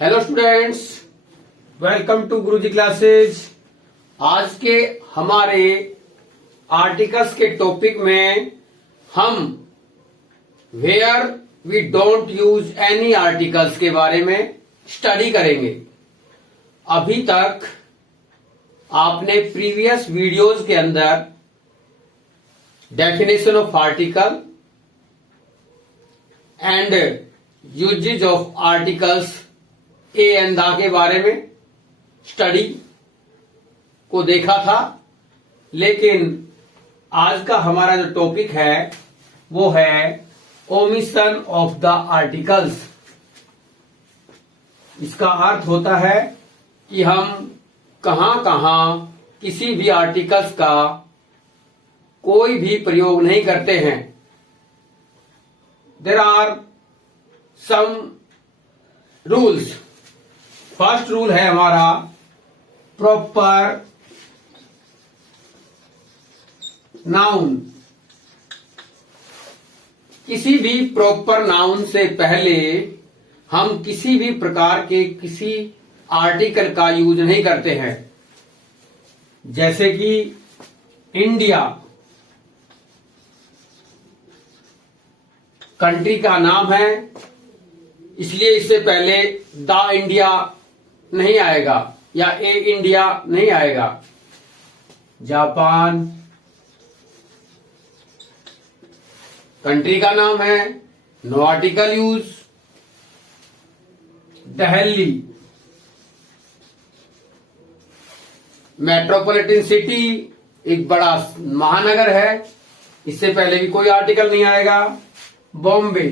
Hello students, welcome to Guruji classes. आज के हमारे आर्टिकल्स के टॉपिक में हम where we don't use any articles के बारे में स्टडी करेंगे। अभी तक आपने प्रीवियस वीडियोस के अंदर definition of article and usages of articles a and the के बारे में स्टडी को देखा था, लेकिन आज का हमारा जो टॉपिक है वो है ओमिशन ऑफ द आर्टिकल्स। इसका अर्थ होता है कि हम कहां कहां किसी भी आर्टिकल्स का कोई भी प्रयोग नहीं करते हैं। There are some rules. First rule है हमारा प्रॉपर नाउन। किसी भी प्रॉपर नाउन से पहले हम किसी भी प्रकार के किसी आर्टिकल का यूज नहीं करते हैं। जैसे कि इंडिया कंट्री का नाम है, इसलिए इससे पहले द इंडिया नहीं आएगा या ए इंडिया नहीं आएगा। जापान कंट्री का नाम है, no article use. Delhi metropolitan city एक बड़ा महानगर है, इससे पहले भी कोई आर्टिकल नहीं आएगा। Bombay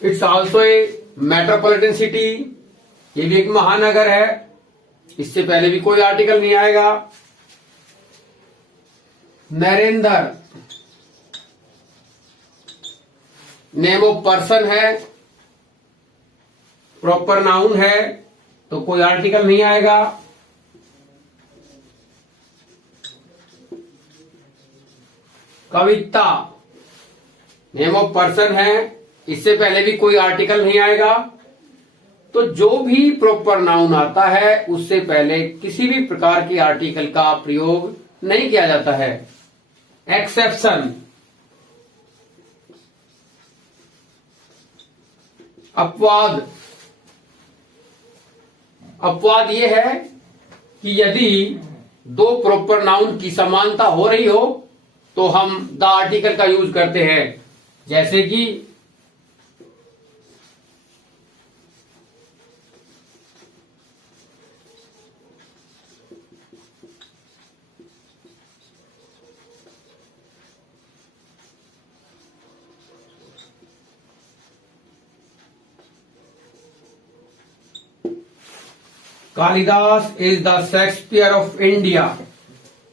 it's also a metropolitan city, ये भी एक महानगर है, इससे पहले भी कोई आर्टिकल नहीं आएगा। नरेंद्र नेम ऑफ पर्सन है, प्रॉपर नाउन है, तो कोई आर्टिकल नहीं आएगा। कविता नेम ऑफ पर्सन है, इससे पहले भी कोई आर्टिकल नहीं आएगा। तो जो भी प्रॉपर नाउन आता है उससे पहले किसी भी प्रकार की आर्टिकल का प्रयोग नहीं किया जाता है। एक्सेप्शन अपवाद। अपवाद यह है कि यदि दो प्रॉपर नाउन की समानता हो रही हो तो हम द आर्टिकल का यूज करते हैं। जैसे कि Kalidas is the Shakespeare of India.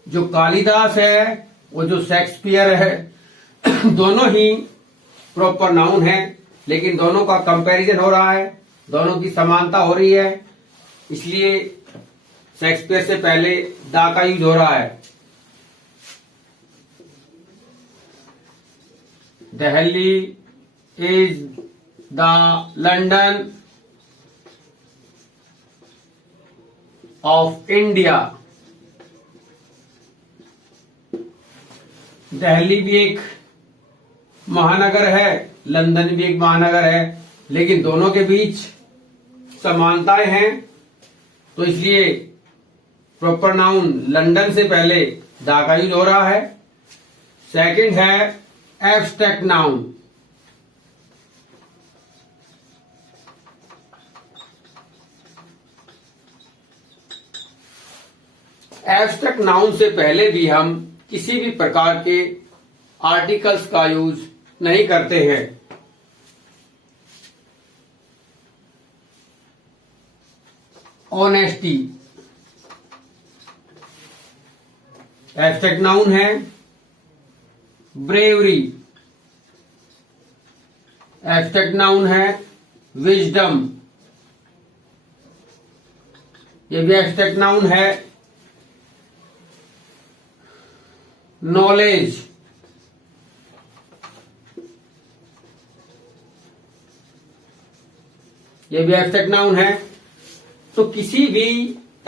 जो कालिदास है वो जो शेक्सपियर है दोनों ही प्रॉपर नाउन है, लेकिन दोनों का कंपैरिजन हो रहा है, दोनों की समानता हो रही है, इसलिए शेक्सपियर से पहले द का यूज हो रहा है। Delhi is the London of India. Delhi भी एक महानगर है, लंदन भी एक महानगर है, लेकिन दोनों के बीच समानताएं हैं, तो इसलिए प्रॉपर नाउन लंदन से पहले द का यूज हो रहा है। सेकंड है एब्स्ट्रैक्ट नाउन। एब्स्ट्रैक्ट नाउन से पहले भी हम किसी भी प्रकार के आर्टिकल्स का यूज नहीं करते हैं। ऑनेस्टी एब्स्ट्रैक्ट नाउन है। ब्रेवरी एब्स्ट्रैक्ट नाउन है। विजडम ये भी एब्स्ट्रैक्ट नाउन है। नॉलेज ये भी एब्स्ट्रैक्ट नाउन है। तो किसी भी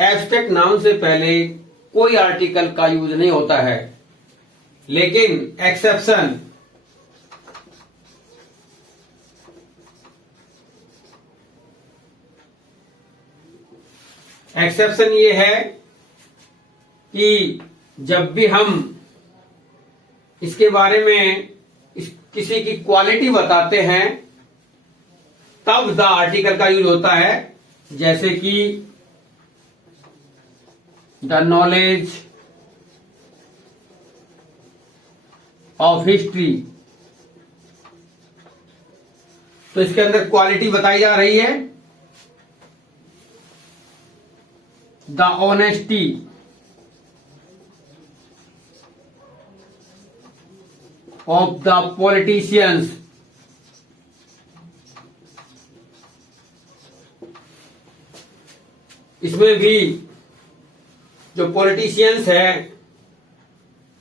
एब्स्ट्रैक्ट नाउन से पहले कोई आर्टिकल का यूज नहीं होता है, लेकिन एक्सेप्शन ये है कि जब भी हम इसके बारे में किसी की क्वालिटी बताते हैं तब द आर्टिकल का यूज होता है। जैसे कि द नॉलेज ऑफ हिस्ट्री, तो इसके अंदर क्वालिटी बताई जा रही है। The honesty of the politicians, इसमें भी जो पॉलिटिशियंस है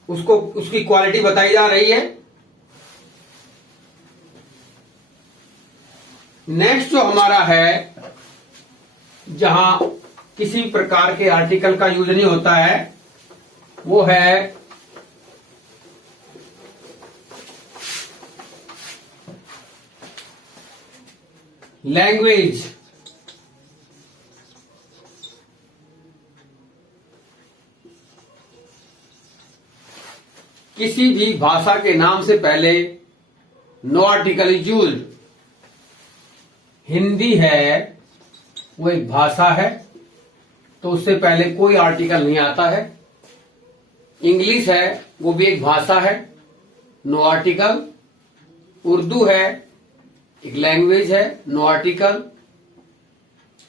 उसको उसकी क्वालिटी बताई जा रही है। नेक्स्ट जो हमारा है, जहां किसी प्रकार के आर्टिकल का यूज नहीं होता है, वो है लैंग्वेज। किसी भी भाषा के नाम से पहले no article is used. Hindi है वो एक भाषा है, तो उससे पहले कोई आर्टिकल नहीं आता है। इंग्लिश है वो भी एक भाषा है, नो आर्टिकल। उर्दू है एक लैंग्वेज है, नो आर्टिकल।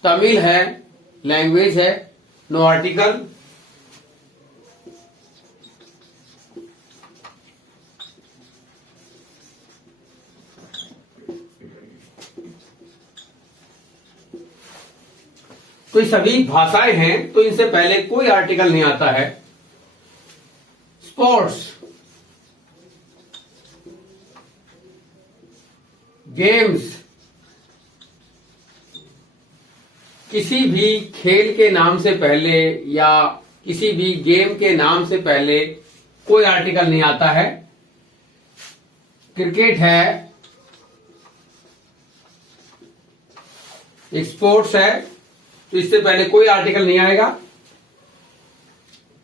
तमिल है लैंग्वेज है, नो आर्टिकल। तो ये सभी भाषाएं हैं, तो इनसे पहले कोई आर्टिकल नहीं आता है। स्पोर्ट्स, गेम्स, किसी भी खेल के नाम से पहले या किसी भी गेम के नाम से पहले कोई आर्टिकल नहीं आता है। क्रिकेट है एक स्पोर्ट्स है, तो इससे पहले कोई आर्टिकल नहीं आएगा।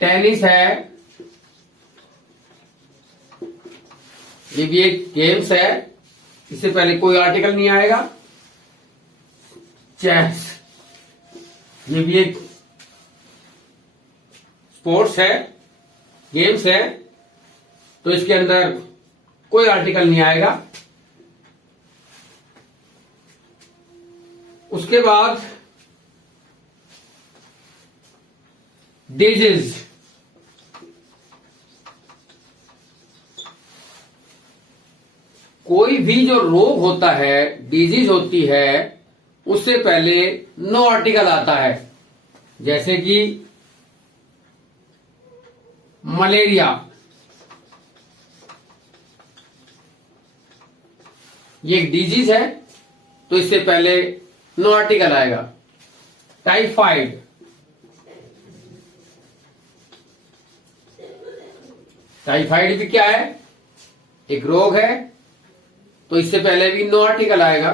टेनिस है, ये भी एक गेम्स है, इससे पहले कोई आर्टिकल नहीं आएगा। चेस, ये भी एक स्पोर्ट्स है, गेम्स है, तो इसके अंदर कोई आर्टिकल नहीं आएगा। उसके बाद डिजीज, कोई भी जो रोग होता है, डिजीज होती है, उससे पहले नो आर्टिकल आता है। जैसे कि मलेरिया, ये एक डिजीज है, तो इससे पहले नो आर्टिकल आएगा। टाइफाइड, टाइफाइड भी क्या है, एक रोग है, तो इससे पहले भी नो आर्टिकल आएगा।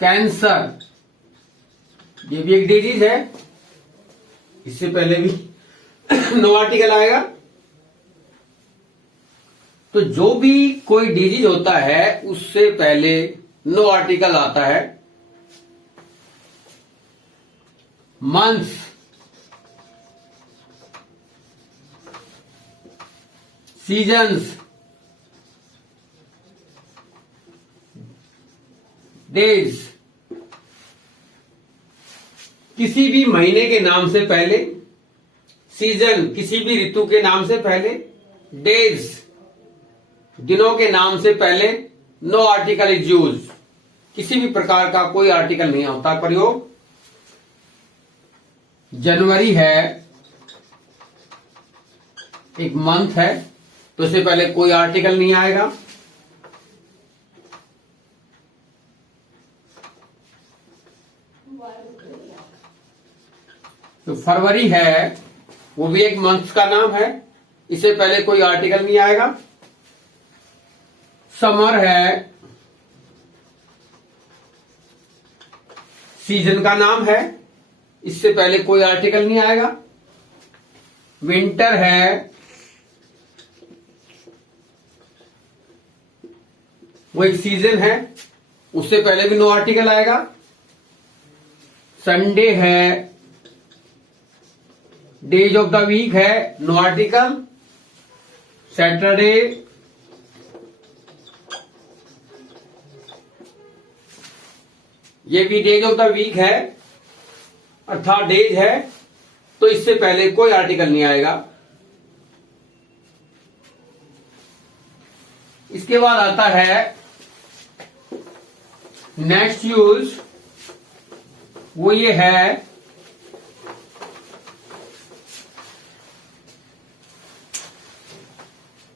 कैंसर, ये भी एक डिजीज है, इससे पहले भी नो आर्टिकल आएगा। तो जो भी कोई डिजीज होता है उससे पहले नो आर्टिकल आता है। मंथ्स, सीजन्स, डेज, किसी भी महीने के नाम से पहले, सीजन किसी भी ऋतु के नाम से पहले, डेज दिनों के नाम से पहले नो आर्टिकल इज यूज। किसी भी प्रकार का कोई आर्टिकल नहीं होता प्रयोग। जनवरी है एक मंथ है, तो इससे पहले कोई आर्टिकल नहीं आएगा। तो फरवरी है, वो भी एक मंथ का नाम है, इससे पहले कोई आर्टिकल नहीं आएगा। समर है, सीजन का नाम है, इससे पहले कोई आर्टिकल नहीं आएगा। विंटर है, वो एक सीजन है, उससे पहले भी नो आर्टिकल आएगा। संडे है, डेज ऑफ द वीक है, नो आर्टिकल। सैटरडे, ये भी डेज ऑफ द वीक है अर्थात डेज है, तो इससे पहले कोई आर्टिकल नहीं आएगा। इसके बाद आता है नेक्स्ट यूज, वो ये है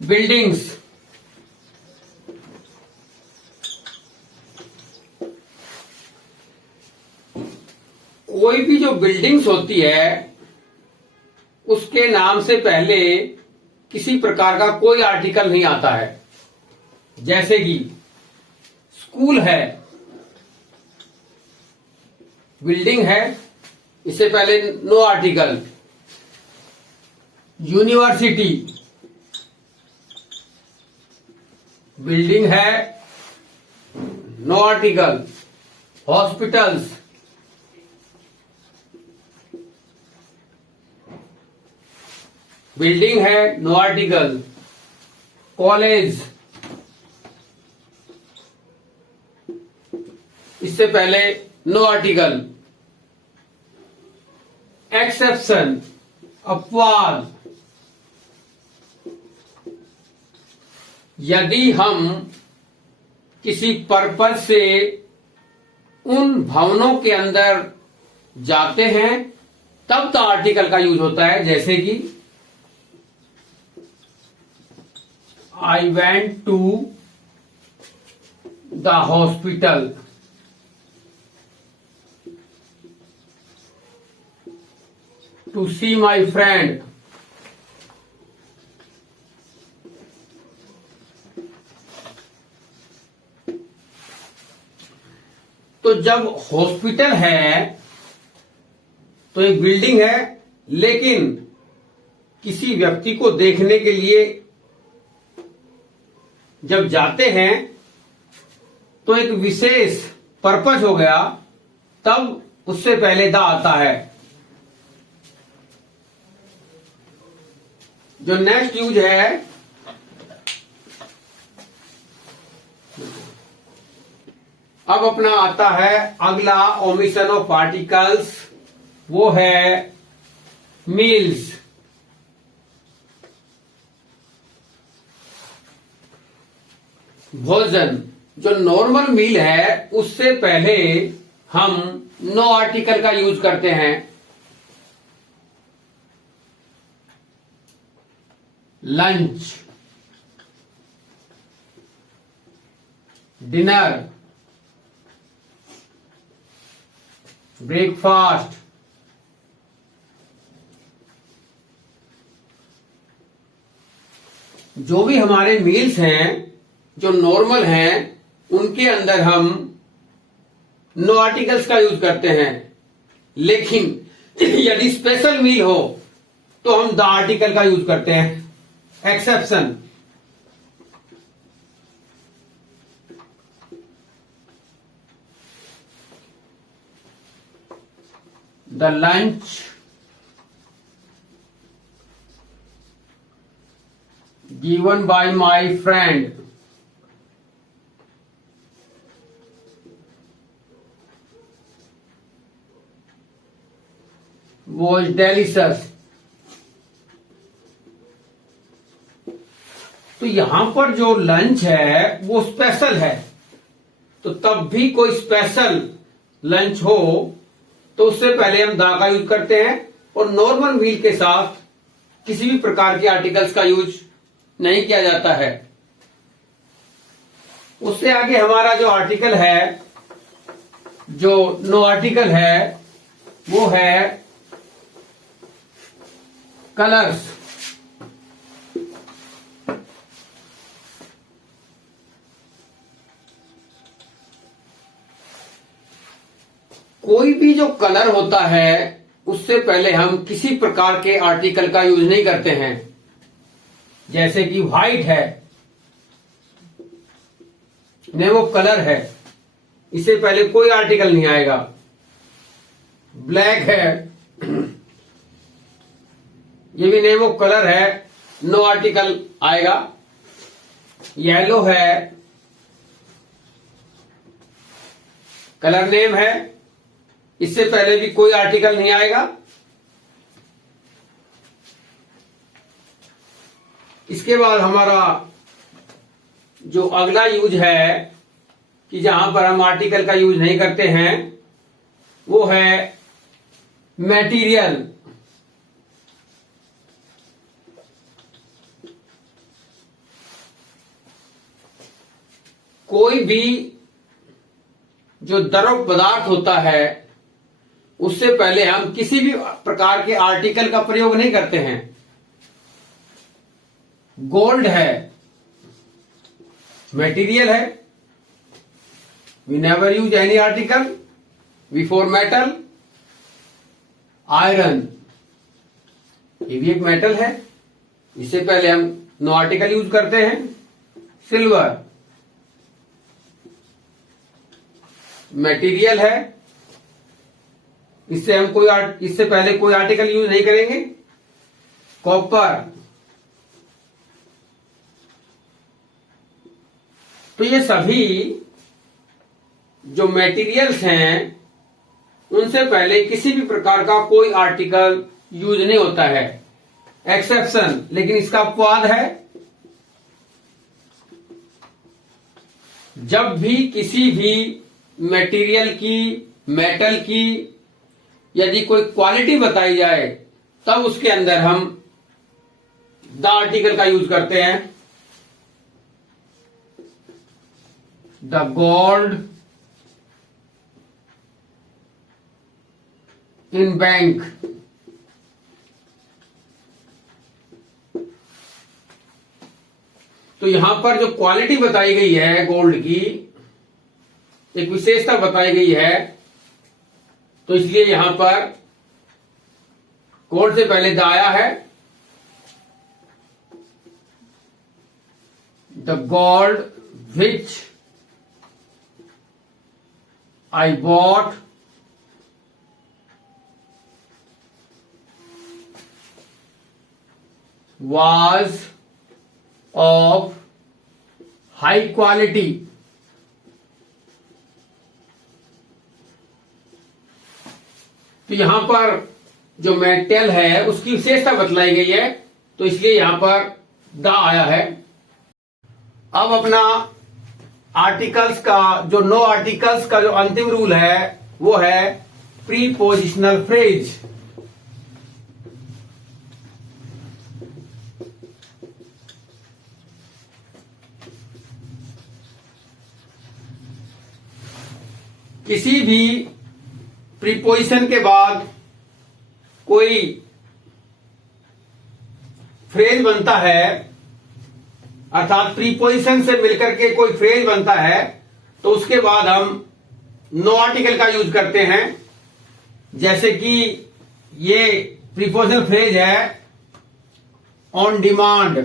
बिल्डिंग्स। कोई भी जो बिल्डिंग्स होती है उसके नाम से पहले किसी प्रकार का कोई आर्टिकल नहीं आता है। जैसे कि स्कूल है, बिल्डिंग है, इससे पहले नो आर्टिकल। यूनिवर्सिटी, बिल्डिंग है, नो आर्टिकल। हॉस्पिटल्स, बिल्डिंग है, नो आर्टिकल। कॉलेज, इससे पहले नो आर्टिकल। एक्सेप्शन, अपवाद, यदि हम किसी पर्पज से उन भवनों के अंदर जाते हैं तब तो आर्टिकल का यूज होता है। जैसे कि I went to the hospital, to see my friend. तो जब हॉस्पिटल है तो एक बिल्डिंग है, लेकिन किसी व्यक्ति को देखने के लिए जब जाते हैं तो एक विशेष पर्पज हो गया, तब उससे पहले द आता है। जो नेक्स्ट यूज है अब अपना आता है अगला ओमिशन ऑफ आर्टिकल्स, वो है मील्स। भोजन, जो नॉर्मल मील है उससे पहले हम नो आर्टिकल का यूज करते हैं। लंच, डिनर, ब्रेकफास्ट, जो भी हमारे मील्स हैं जो नॉर्मल हैं उनके अंदर हम नो आर्टिकल्स का यूज करते हैं। लेकिन यदि स्पेशल मील हो तो हम द आर्टिकल का यूज करते हैं। Exception, the lunch given by my friend was delicious। तो यहां पर जो लंच है वो स्पेशल है, तो तब भी कोई स्पेशल लंच हो तो उससे पहले हम दा का यूज करते हैं, और नॉर्मल मील के साथ किसी भी प्रकार के आर्टिकल्स का यूज नहीं किया जाता है। उससे आगे हमारा जो आर्टिकल है, जो नो आर्टिकल है, वो है कलर्स। कोई भी जो कलर होता है उससे पहले हम किसी प्रकार के आर्टिकल का यूज नहीं करते हैं। जैसे कि व्हाइट है, नेम ऑफ कलर है, इससे पहले कोई आर्टिकल नहीं आएगा। ब्लैक है, ये भी नेम ऑफ कलर है, नो आर्टिकल आएगा। येलो है, कलर नेम है, इससे पहले भी कोई आर्टिकल नहीं आएगा। इसके बाद हमारा जो अगला यूज है कि जहां पर हम आर्टिकल का यूज नहीं करते हैं वो है मटेरियल। कोई भी जो द्रव पदार्थ होता है उससे पहले हम किसी भी प्रकार के आर्टिकल का प्रयोग नहीं करते हैं। गोल्ड है, मटेरियल है, we never use any article before metal. Iron, ये भी एक मेटल है, इससे पहले हम नो आर्टिकल यूज करते हैं। सिल्वर मटेरियल है, इससे पहले कोई आर्टिकल यूज नहीं करेंगे। कॉपर, तो ये सभी जो मटेरियल्स हैं उनसे पहले किसी भी प्रकार का कोई आर्टिकल यूज नहीं होता है। एक्सेप्शन, लेकिन इसका अपवाद है। जब भी किसी भी मटेरियल की, मेटल की यदि कोई क्वालिटी बताई जाए तब उसके अंदर हम द आर्टिकल का यूज करते हैं। द गोल्ड इन बैंक, तो यहां पर जो क्वालिटी बताई गई है गोल्ड की, एक विशेषता बताई गई है, तो इसलिए यहां पर गोल्ड से पहले द आया है। The gold which I bought was of high quality। तो यहां पर जो मेटल है उसकी विशेषता बतलाई गई है, तो इसलिए यहां पर द आया है। अब अपना आर्टिकल्स का जो नो आर्टिकल्स का जो अंतिम रूल है वो है प्रीपोजिशनल फ्रेज। किसी भी प्रीपोजिशन के बाद कोई फ्रेज बनता है, अर्थात प्रीपोजिशन से मिलकर के कोई फ्रेज बनता है, तो उसके बाद हम नो आर्टिकल का यूज करते हैं। जैसे कि ये प्रीपोजिशनल फ्रेज है on demand,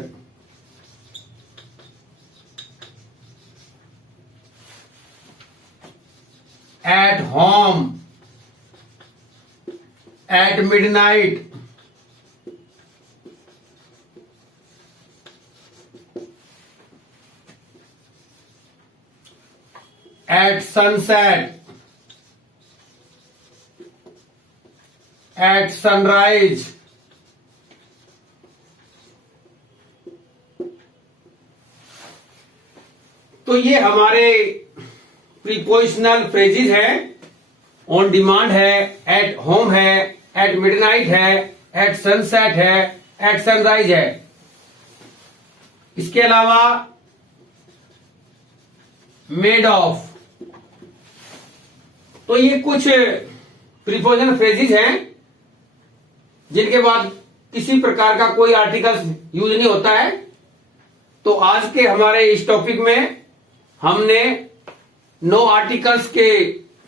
at home, at midnight, at sunset, at sunrise. तो ये हमारे प्रीपोजिशनल फ्रेजेस हैं। ऑन डिमांड है, एट होम है, एट मिडनाइट है, एट सनसेट है, एट सनराइज है। इसके अलावा मेड ऑफ, तो ये कुछ प्रीपोजिशनल फ्रेजेस हैं जिनके बाद किसी प्रकार का कोई आर्टिकल्स यूज नहीं होता है। तो आज के हमारे इस टॉपिक में हमने 9 आर्टिकल्स के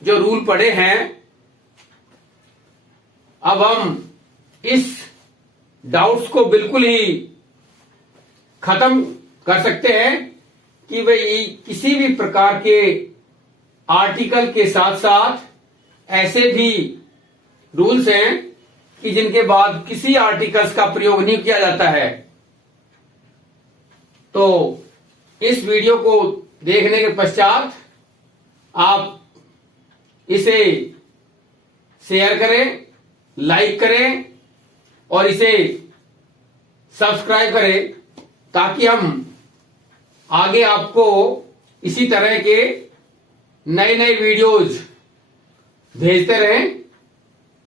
जो रूल पढ़े हैं, अब हम इस डाउट्स को बिल्कुल ही खत्म कर सकते हैं कि भाई किसी भी प्रकार के आर्टिकल के साथ साथ ऐसे भी रूल्स हैं कि जिनके बाद किसी आर्टिकल्स का प्रयोग नहीं किया जाता है। तो इस वीडियो को देखने के पश्चात आप इसे शेयर करें, लाइक करें और इसे सब्सक्राइब करें, ताकि हम आगे आपको इसी तरह के नए नए वीडियोज भेजते रहें।